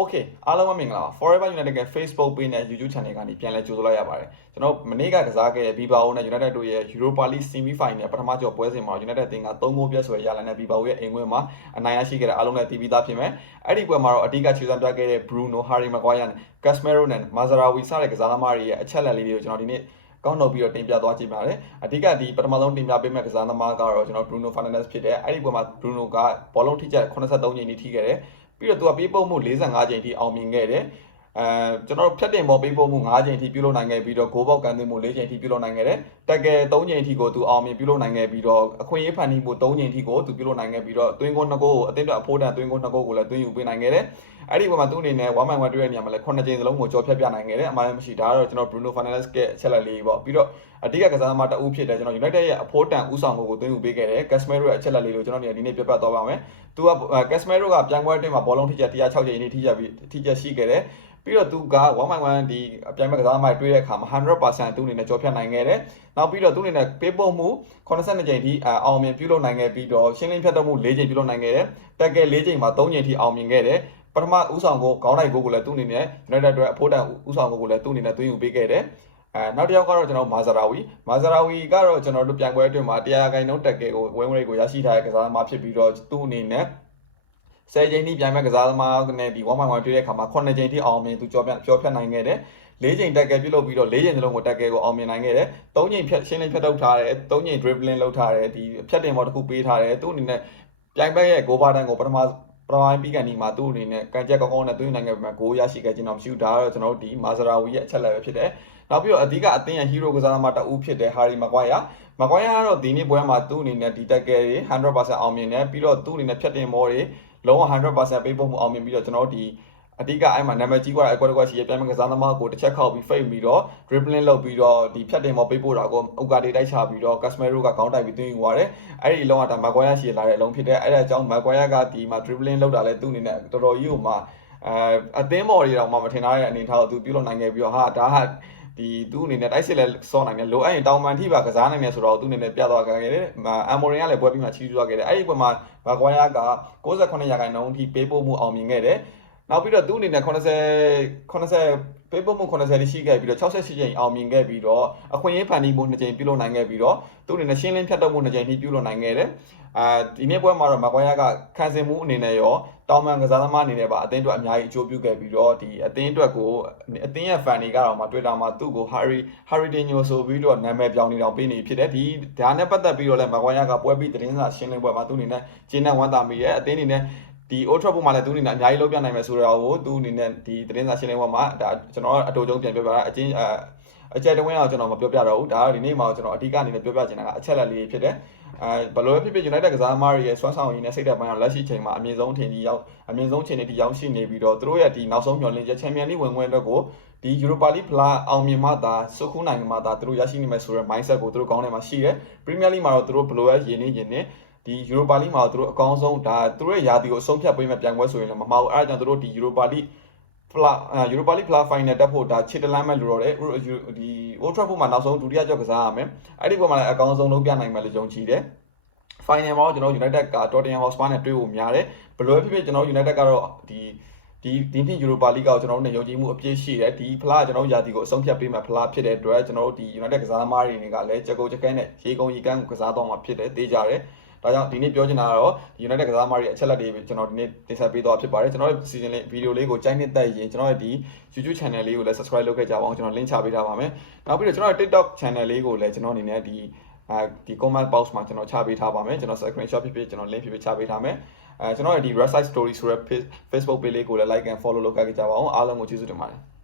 Okay အားလုံးပဲမင်္ဂလာပါ Forever United ရဲ့ Facebook page နဲ့ YouTube channel ကနေပြန်လည်ကြိုဆိုလိုက်ရပါတယ်ကျွန်တော်မနေ့ကကစားခဲ့တဲ့ Bilbao နဲ့ United တို့ရဲ့ Europa League Semi Final ပထမကြောပွဲစဉ်မှာ United အသင်းက3ဂိုးပြတ်ဆွဲရလာတဲ့ Bilbao ရဲ့အိမ်ဝင်းမှာအနိုင်ရရှိခဲ့တဲ့အားလုံးလည်းတည်ပြီးသားဖြစ်မယ်အဲ့ဒီပွဲမှာတော့အဓိကခြေစမ်းပြခဲ့တဲ့ Bruno Harry Maguire နဲ့ Casemiro နဲ့ Mazraoui စတဲ့ကစားသမားတွေရဲ့အချက်လက်လေးတွေကိုကျွန်တော်ဒီနေ့ကောင်းတော့ပြီးတော့တင်ပြသွားကြည့်ပါမယ်အဓိကဒီပထမဆုံးတင်ပြပေးမယ့်ကစားသမားကတော့ကျွန်တော် Bruno Fernandes ဖြစ်တယ်အဲ့ဒီပွဲမှာ Bruno ကဘောလုံးထိချက်83ချိန်ထိထိခဲ့တယ် ပြီးတော့သူကပေးပုတ်မှု45ချိန်ထိအောင်မြင်ခဲ့တယ်အဲကျွန်တော်တို့ဖြတ်တင်ပေါ်ပေးပို့မှု9ချိန်ထိပြုလုပ်နိုင်ခဲ့ပြီးတော့ဂိုးပေါက်ကန်သွင်းမှု4ချိန်ထိပြုလုပ်နိုင်ခဲ့တယ်။တက်ကယ်3ချိန်ထိကိုသူအောင်မြင်ပြုလုပ်နိုင်ခဲ့ပြီးတော့အခွင့်အရေးဖန်တီးမှု3ချိန်ထိကိုသူပြုလုပ်နိုင်ခဲ့ပြီးတော့သွင်းကို2ဂိုးကိုအသင်းတော်အဖိုးတန်သွင်းကို2ဂိုးကိုလည်းသွင်းယူပေးနိုင်ခဲ့တယ်။ အဲ့ဒီပုံမှာသူ့အနေနဲ့1 by 1တွေ့ရနေရမှာလဲ9ချိန်စလုံးကိုကြော်ဖြတ်ပြနိုင်ခဲ့တယ်။အမှန်လည်းမရှိဒါကတော့ကျွန်တော် Bruno Fernandes ရဲ့အချက်လက်လေးပေါ့ပြီးတော့အဓိကကစားသမားတအုပ်ဖြစ်တယ်ကျွန်တော် United ရဲ့အဖိုးတန်ဦးဆောင်မှုကိုသွင်းယူပေးခဲ့တယ် Casemiro ရဲ့အချက်လက်လေးကိုကျွန်တော်ဒီနေ့ပြပြသွားပါမယ်။သူက Casemiro ကပြန်ပွဲအတွင်းမှာဘောလုံးထိချက်106ချိန်အထိထိချက်ပြီးထိချက်ရှိခဲ့တယ်။ပြီးတော့သူက1.1ဒီအပြိုင်မဲ့ကစားသမားတွေတွေ့တဲ့အခါမှာ100%သူ့အနေနဲ့ကြော်ဖြတ်နိုင်ခဲ့တယ်။နောက်ပြီးတော့သူ့အနေနဲ့ပေးပို့မှု82ချိန်ထိအောင်မြင်ပြုလုပ်နိုင်ခဲ့ပြီးတော့ရှင်းလင်းဖြတ်တော့မှု4ချိန်ပြုလုပ်နိုင်ခဲ့တယ်။တက်ကယ်4ချိန်မှာ3ချိန်ထိအောင်မြင်ခဲ့တယ်။ ပထမဦးဆောင်ကိုခေါင်းလိုက်ကိုကိုလည်းသူ့အနေနဲ့ United အတွက်အဖို့တန်ဦးဆောင်ကိုကိုလည်းသူ့အနေနဲ့သွင်းယူပေးခဲ့တယ်။အဲနောက်တစ်ယောက်ကတော့ကျွန်တော်မာဇရာဝီမာဇရာဝီကတော့ကျွန်တော်တို့ပြန်ပွဲအတွင်းမှာတရားခိုင်နှုန်းတက်ကယ်ကိုဝင်းဝရိတ်ကိုရရှိထားတဲ့ကစားသမားဖြစ်ပြီးတော့သူ့အနေနဲ့10ချိန်ထိပြန်မဲ့ကစားသမားနဲ့ဒီ1.1တွေ့တဲ့အခါမှာ9ချိန်ထိအောင်မြင်သူကြော်ပြကြော်ဖြတ်နိုင်ခဲ့တယ်၄ချိန်တက်ကယ်ပြုတ်လုပ်ပြီးတော့၄ချိန်စလုံးကိုတက်ကယ်ကိုအောင်မြင်နိုင်ခဲ့တယ်၃ချိန်ဖြတ်ရှင်းလင်းဖြတ်ထုတ်ထားတယ်၃ချိန် dribbling လုပ်ထားတယ်ဒီဖြတ်တင်ဘောတစ်ခုပေးထားတယ်သူ့အနေနဲ့ပြိုင်ဘက်ရဲ့ goal bar တန်းကိုပထမ ပရမိုင်းပြီးကန်ဒီမှာသူ့အနေနဲ့ကန်ချက်ကောင်းကောင်းနဲ့သွင်းနိုင်ခဲ့ပေမဲ့ဂိုးရရှိခဲ့ခြင်းတော့မရှိဘူးဒါကတော့ကျွန်တော်တို့ဒီမာဇရာဝီရဲ့အချက်လက်ပဲဖြစ်တယ်နောက်ပြီးတော့အဓိကအသင်းရဲ့ hero ကစားသမားတအူးဖြစ်တဲ့ Harry Maguire Maguire ကတော့ဒီနေ့ပွဲမှာသူ့အနေနဲ့ဒီတက်ကယ်တွေ100%အောင်မြင်တယ်ပြီးတော့သူ့အနေနဲ့ဖြတ်တင်မောတွေလုံးဝ100%ပေးဖို့မှုအောင်မြင်ပြီးတော့ကျွန်တော်တို့ဒီ အဓိကအဲ့မှာနာမည်ကြီးกว่าအကွက်တစ်ကွက်ရှိရပြန်မဲ့ကစားသမားကိုတစ်ချက်ခောက်ပြီး fake ပြီးတော့ dribbling လုပ်ပြီးတော့ဒီဖြတ်တင်မောပေးပို့တာကိုဥကာဒေတိုက်ချပြီးတော့ Casemiro ကခေါင်းတိုက်ပြီးသွင်းယူသွားတယ်အဲ့ဒီအလုံးကဒါ Maguire ရှိလာတဲ့အလုံးဖြစ်တဲ့အဲ့ဒါကြောင့် Maguire ကဒီမှာ dribbling လုပ်တာလဲသူ့အနေနဲ့တော်တော်ကြီးဟိုမှာအဲအသင်းမော်တွေတောင်မှမထင်ထားတဲ့အနေထားကိုသူပြုလုပ်နိုင်ခဲ့ပြီးတော့ဟာဒါဟာဒီသူ့အနေနဲ့တိုက်စစ်လဲစောနိုင်တယ်လိုအပ်ရင်တောင်ပန်ထိပါကစားနိုင်တယ်ဆိုတော့သူ့အနေနဲ့ပြသွားခဲ့တယ်အမ်မိုရင်ကလည်းပွဲပြီးမှချီးကျူးသွားခဲ့တယ်အဲ့ဒီပွဲမှာမာကွာယာက68ရာခိုင်နှုန်းအထိပေးပို့မှုအောင်မြင်ခဲ့တယ် နောက်ပြီးတော့သူ့အနေနဲ့80 80ပေးပို့မှု80တိရှိခဲ့ပြီးတော့68ချိန်အောင်မြင်ခဲ့ပြီးတော့အခွင့်အရေးဖန်တီးမှု2ချိန်ပြုလုပ်နိုင်ခဲ့ပြီးတော့သူ့အနေနဲ့ရှင်းလင်းဖြတ်တော့မှု2ချိန်ထိပြုလုပ်နိုင်ခဲ့တယ်အာဒီနေ့ပွဲမှာတော့မာကွာယာကခံစင်မှုအနေနဲ့ရောတောင်ပန်ကစားသမားအနေနဲ့ပါအသင်းအတွက်အများကြီးအကျိုးပြုခဲ့ပြီးတော့ဒီအသင်းအတွက်ကိုအသင်းရဲ့ fan တွေကတော့မှ Twitter မှာသူ့ကို Harry Harry Dino ဆိုပြီးတော့နာမည်ပြောင်းနေတော့ပေးနေဖြစ်တယ်ဒီဒါနဲ့ပတ်သက်ပြီးတော့လည်းမကွာယာကပွဲပြီးသတင်းစာရှင်းလင်းပွဲမှာသူ့အနေနဲ့ဂျင်းနဲ့ဝမ်းသာမိရဲ့အသင်းအနေနဲ့ ဒီ Old Trafford မှာလည်းသူအနေနဲ့အများကြီးလုပ်ပြနိုင်မယ်ဆိုတော့ကိုသူအနေနဲ့ဒီသတင်းစာရှင်းလင်းပွဲမှာဒါကျွန်တော်အတူတုံးပြန်ပြပြတာအချင်းအကျယ်တဝင်းအောင်ကျွန်တော်မပြောပြတော့ဘူးဒါကဒီနေ့မှာကျွန်တော်အဓိကအနေနဲ့ပြောပြချင်တာကအချက်လက်လေးဖြစ်တယ်အဲဘလို့ဖြစ်ဖြစ် United ကစားသမားတွေရဲ့စွမ်းဆောင်ရည်နဲ့စိတ်ဓာတ်ပိုင်းအောင်လက်ရှိချိန်မှာအမြင့်ဆုံးထင်ကြီးရောက်အမြင့်ဆုံးချိန်တွေဒီရောက်ရှိနေပြီးတော့သူတို့ရဲ့ဒီနောက်ဆုံးမျှော်လင့်ချက်ချန်ပီယံလိဝင်ဝင်အတွက်ကိုဒီ Europa League ဖလားအောင်မြင်မှသာစုခုနိုင်မှသာသူတို့ရရှိနိုင်မယ်ဆိုတဲ့ mindset ကိုသူတို့ကောင်းတယ်မှာရှိတယ် Premier League မှာတော့သူတို့ဘလို့ရဲ့ရင်းနေရင်းနေ ဒီ Europa League မှာတော့သူတို့အကောင်းဆုံးဒါသူတို့ရဲ့ယာတီကိုအဆုံးဖြတ်ပေးမဲ့ပြိုင်ပွဲဆိုရင်လည်းမမှားဘူးအဲဒါကြောင့်သူတို့ဒီ Europa League ဖလာယူရိုပါလိဖလာဖိုင်နယ်တက်ဖို့ဒါချစ်တလမ်းမဲ့လိုတော့တယ်ဒီ Old Trafford မှာနောက်ဆုံးဒုတိယကြောက်ကစားရမယ်အဲ့ဒီပုံမှာလည်းအကောင်းဆုံးလုံးပြနိုင်မယ်လို့ယုံကြည်တယ် final မှာတော့ကျွန်တော် United က Tottenham Hotspur နဲ့တွေ့ဖို့များတယ်ဘယ်လိုဖြစ်ဖြစ်ကျွန်တော် United ကတော့ဒီဒီဒီနှစ် Europa League ကိုကျွန်တော်တို့နဲ့ယုံကြည်မှုအပြည့်ရှိတယ်ဒီဖလားကကျွန်တော်တို့ယာတီကိုအဆုံးဖြတ်ပေးမှဖလားဖြစ်တဲ့အတွက်ကျွန်တော်တို့ဒီ United ကစားသမားတွေတွေကလည်းချက်ကုတ်ချက်ကဲနဲ့ရေကုန်ရေကန်းကိုကစားတော့မှာဖြစ်တယ်သိကြတယ် ဒါကြောင့်ဒီနေ့ပြောချင်တာကတော့ United ကစားသမားတွေအချက်လက်တွေကျွန်တော်ဒီနေ့တင်ဆက်ပေးသွားဖြစ်ပါတယ်ကျွန်တော်ရဲ့ season လေးဗီဒီယိုလေးကိုကြိုက်နှစ်သက်ရင်ကျွန်တော်ရဲ့ဒီ YouTube channel လေးကိုလည်း subscribe လုပ်ခဲ့ကြပါအောင်ကျွန်တော် link ချပေးထားပါမယ်နောက်ပြီးတော့ကျွန်တော်ရဲ့ TikTok channel လေးကိုလည်းကျွန်တော်အနေနဲ့ဒီအဲဒီ comment box မှာကျွန်တော်ချပေးထားပါမယ်ကျွန်တော် screenshot ဖြစ်ဖြစ်ကျွန်တော် link ဖြစ်ဖြစ်ချပေးထားမယ်အဲကျွန်တော်ရဲ့ဒီ website story ဆိုတဲ့ Facebook page လေးကိုလည်း like and follow လုပ်ခဲ့ကြပါအောင်အားလုံးကိုကျေးဇူးတင်ပါတယ်